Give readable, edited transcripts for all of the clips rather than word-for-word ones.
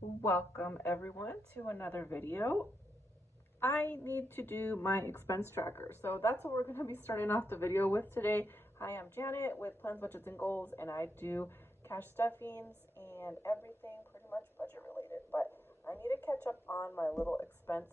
Welcome everyone to another video. I need to do my expense tracker, so that's what we're going to be starting off the video with today. Hi, I'm Janet with Plans, Budgets, and Goals, and I do cash stuffings and everything pretty much budget related, but I need to catch up on my little expense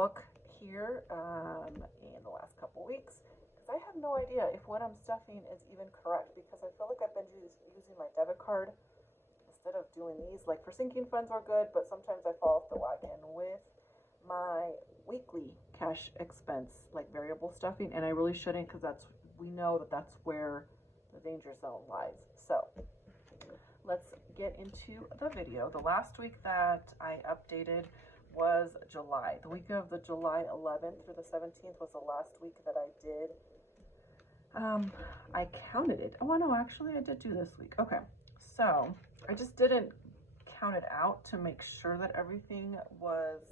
book here in the last couple weeks, because I have no idea if what I'm stuffing is even correct, because I feel like I've been using my debit card instead of doing these. Like for sinking funds were good, but sometimes I fall off the wagon with my weekly cash expense, like variable stuffing, and I really shouldn't, because we know that's where the danger zone lies. So let's get into the video. The last week that I updated was July. The week of the July 11th through the 17th was the last week that I did. I counted it. Oh no, actually I did do this week. Okay, so I just didn't count it out to make sure that everything was,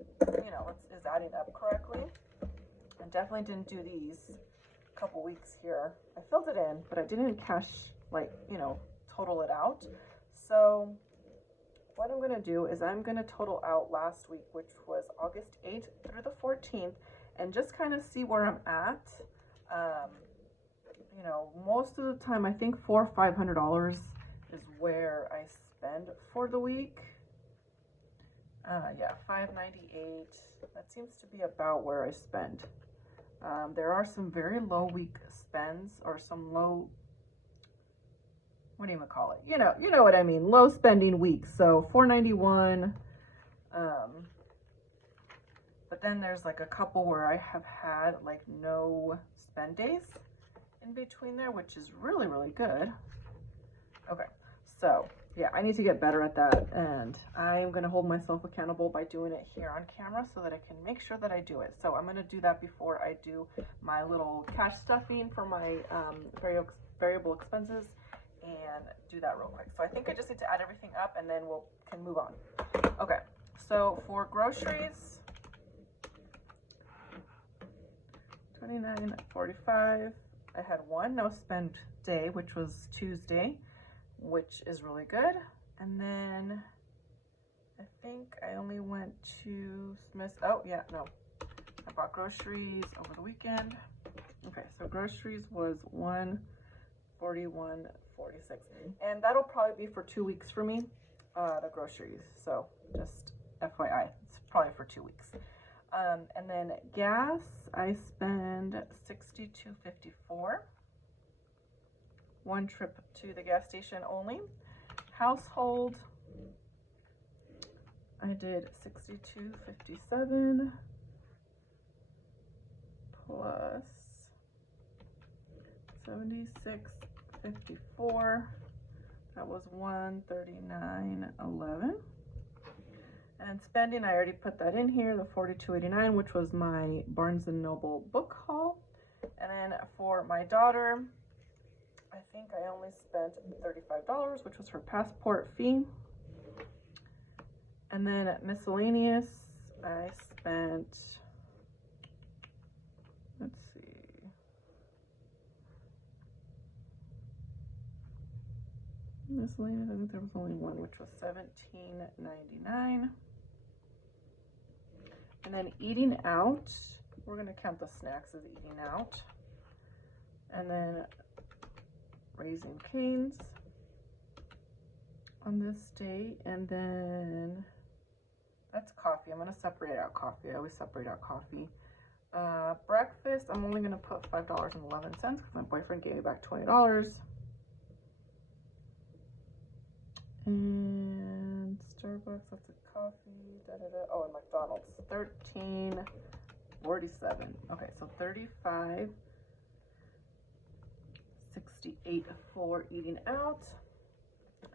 is adding up correctly. I definitely didn't do these couple weeks here. I filled it in, but I didn't total it out. So what I'm gonna do is I'm gonna total out last week, which was August 8th through the 14th, and just kind of see where I'm at. Most of the time, I think $400 or $500 is where I spend for the week. Yeah, $598. That seems to be about where I spend. There are some very low week spends, or some low, what do you call it? You know what I mean. Low spending weeks. So $491. But then there's like a couple where I have had like no spend days in between there, which is really, really good. Okay, so yeah, I need to get better at that, and I'm gonna hold myself accountable by doing it here on camera so that I can make sure that I do it. So I'm gonna do that before I do my little cash stuffing for my variable expenses, and do that real quick. So I think I just need to add everything up, and then can move on. Okay, so for groceries, $29.45. I had one no spend day, which was Tuesday, which is really good. And then I think I only went to Smith's. Oh yeah, no, I bought groceries over the weekend. Okay, so groceries was $141.46, and that'll probably be for 2 weeks for me, the groceries. So just FYI, it's probably for 2 weeks. And then gas, I spend $62.54. One trip to the gas station only. Household, I did $62.57 plus $76.54. That was $139.11. And spending, I already put that in here, the $42.89, which was my Barnes & Noble book haul. And then for my daughter, I think I only spent $35, which was her passport fee. And then at miscellaneous, I spent, let's see, miscellaneous, I think there was only one, which was $17.99. And then eating out, we're gonna count the snacks as eating out. And then Raising Cane's on this day, and then that's coffee. I'm gonna separate out coffee. I always separate out coffee. Breakfast, I'm only gonna put $5.11 because my boyfriend gave me back $20. And Starbucks, that's a coffee. Oh, and McDonald's, $13.47. Okay, so $35.68 for eating out.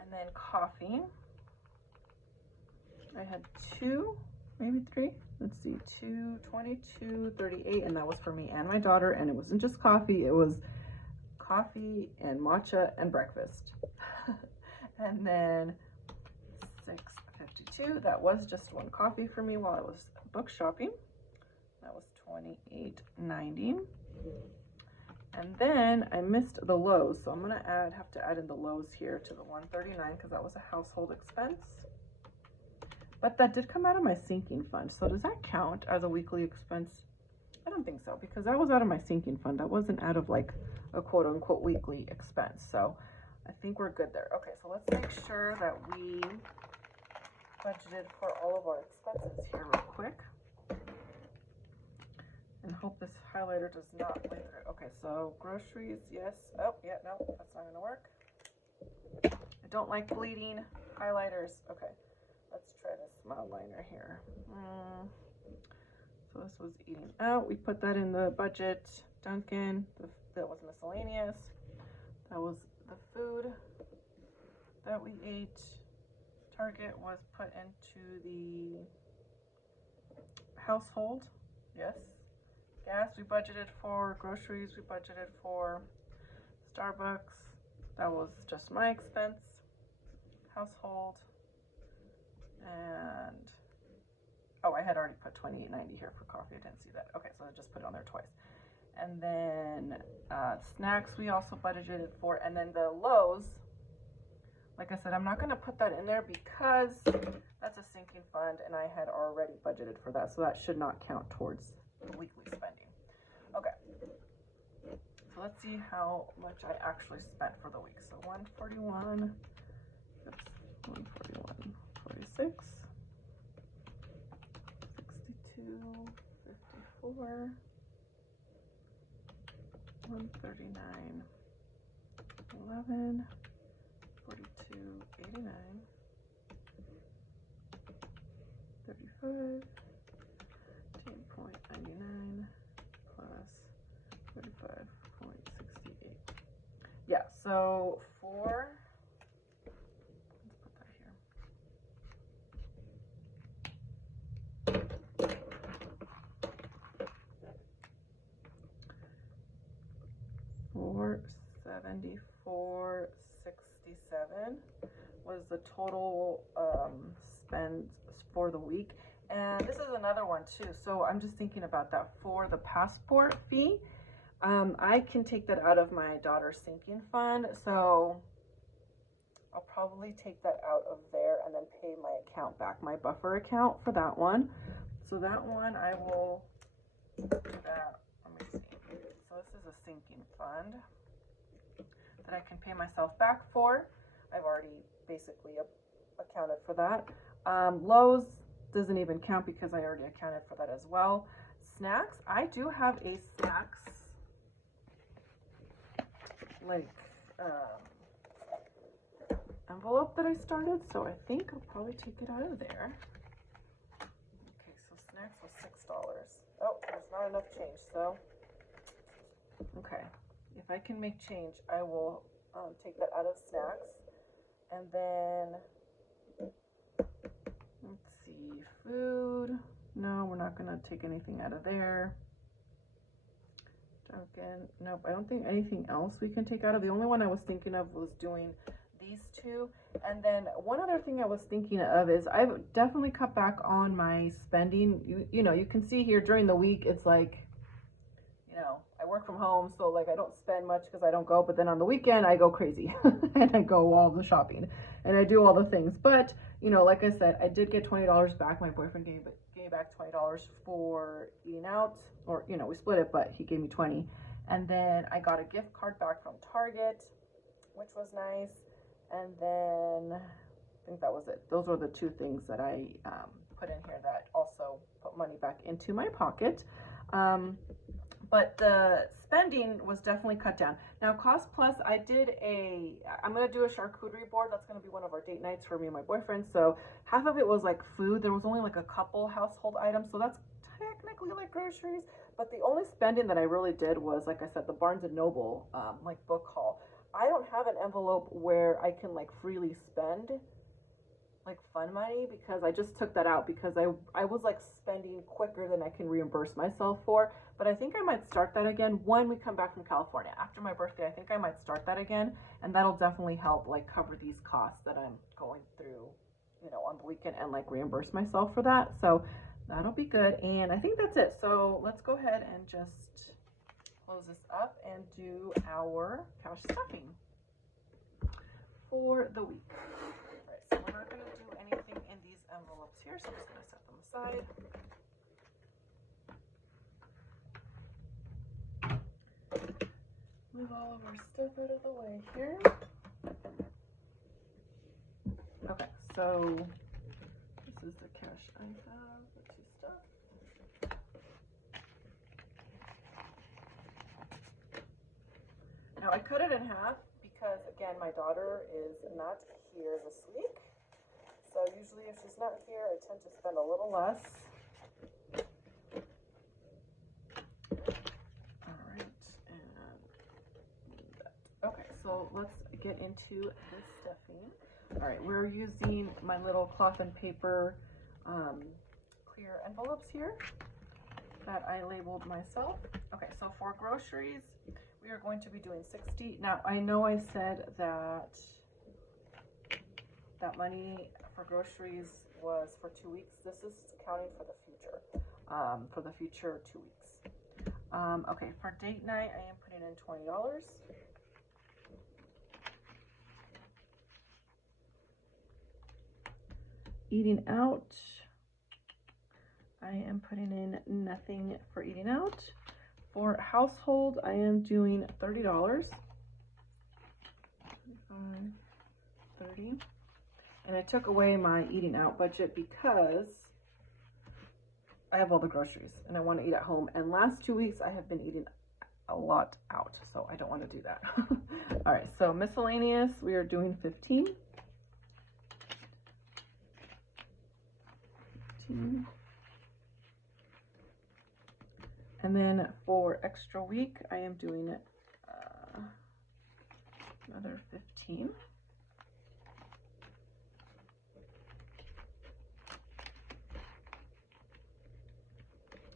And then coffee, I had two, maybe three. Let's see, $22.38, and that was for me and my daughter. And it wasn't just coffee; it was coffee and matcha and breakfast. And then $6.52. That was just one coffee for me while I was book shopping. That was $28.90. And then I missed the Lowe's, so I'm gonna have to add in the Lowe's here to the $139 because that was a household expense. But that did come out of my sinking fund. So does that count as a weekly expense? I don't think so, because that was out of my sinking fund. That wasn't out of like a quote unquote weekly expense. So I think we're good there. Okay, so let's make sure that we budgeted for all of our expenses here real quick. And hope this highlighter does not play through. Okay, so groceries, yes. Oh, yeah, no, that's not gonna work. I don't like bleeding highlighters. Okay, let's try this smile liner here. So this was eating out. We put that in the budget. Dunkin', that was miscellaneous. That was the food that we ate. Target was put into the household. Yes. Gas we budgeted for. Groceries we budgeted for. Starbucks, that was just my expense. Household. And oh, I had already put $28.90 here for coffee. I didn't see that. Okay, so I just put it on there twice. And then snacks we also budgeted for. And then the Lowe's, like I said, I'm not going to put that in there because that's a sinking fund and I had already budgeted for that. So that should not count towards the weekly spending. Okay. So let's see how much I actually spent for the week. So 141, oops, 141, 46, 62, 54, 139, 11, 42, 89, 35, 10.99 plus 35.68. Yeah, so for, let's put that here. $474.67 was the total spend for the week. And this is another one too. So I'm just thinking about that for the passport fee. I can take that out of my daughter's sinking fund. So I'll probably take that out of there and then pay my account back, my buffer account for that one. So that one I will do that. Let me see. So this is a sinking fund that I can pay myself back for. I've already basically accounted for that. Lowe's doesn't even count because I already accounted for that as well. Snacks, I do have a snacks like envelope that I started, so I think I'll probably take it out of there. Okay, so snacks was $6. Oh, there's not enough change, so okay, if I can make change, I will take that out of snacks. And then let's see, food, no, we're not gonna take anything out of there. Dunkin', nope, I don't think anything else we can take out of. The only one I was thinking of was doing these two. And then one other thing I was thinking of is I've definitely cut back on my spending. You know, you can see here during the week, it's like, you know, I work from home, so like I don't spend much because I don't go, but then on the weekend I go crazy and I go all the shopping and I do all the things. But, you know, like I said, I did get $20 back. My boyfriend gave me back $20 for eating out, or, you know, we split it, but he gave me 20. And then I got a gift card back from Target, which was nice. And then I think that was it. Those were the two things that I put in here that also put money back into my pocket. But the spending was definitely cut down. Now, Cost Plus, I'm going to do a charcuterie board. That's going to be one of our date nights for me and my boyfriend. So half of it was like food. There was only like a couple household items. So that's technically like groceries. But the only spending that I really did was, like I said, the Barnes & Noble like book haul. I don't have an envelope where I can like freely spend like fun money, because I just took that out because I was like spending quicker than I can reimburse myself for. But I think I might start that again when we come back from California after my birthday. I think I might start that again, and that'll definitely help like cover these costs that I'm going through, you know, on the weekend, and like reimburse myself for that. So that'll be good. And I think that's it. So let's go ahead and just close this up and do our cash stuffing for the week. All right, so we're not going to do anything in these envelopes here, so I'm just going to set them aside. Move all of our stuff out of the way here. Okay, so this is the cash I have, the two stuff. Now I cut it in half because, again, my daughter is not here this week. So usually if she's not here, I tend to spend a little less. All right, and that. Okay, so let's get into this stuffing. All right, we're using my little cloth and paper clear envelopes here that I labeled myself. Okay, so for groceries, we are going to be doing 60. Now, I know I said that money for groceries was for 2 weeks. This is counting for the future 2 weeks. Okay, for date night, I am putting in $20. Eating out, I am putting in nothing for eating out. For household, I am doing $30. 25, 30. And I took away my eating out budget because I have all the groceries and I want to eat at home. And last 2 weeks, I have been eating a lot out, so I don't want to do that. All right, so miscellaneous, we are doing 15. And then for extra week, I am doing another 15.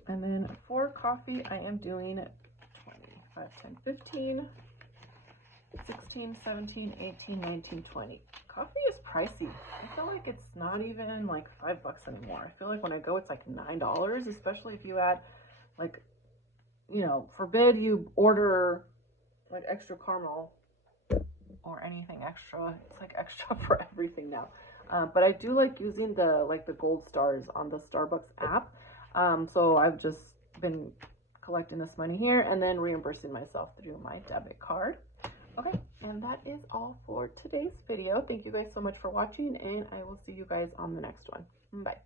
And then for coffee, I am doing 20, 5, 10, 15, 16, 17, 18, 19, 20. Coffee is pricey. I feel like it's not even like $5 anymore. I feel like when I go, it's like $9, especially if you add like, you know, forbid you order like extra caramel or anything extra. It's like extra for everything now. But I do like using the gold stars on the Starbucks app. So I've just been collecting this money here and then reimbursing myself through my debit card. Okay, and that is all for today's video. Thank you guys so much for watching, and I will see you guys on the next one. Bye.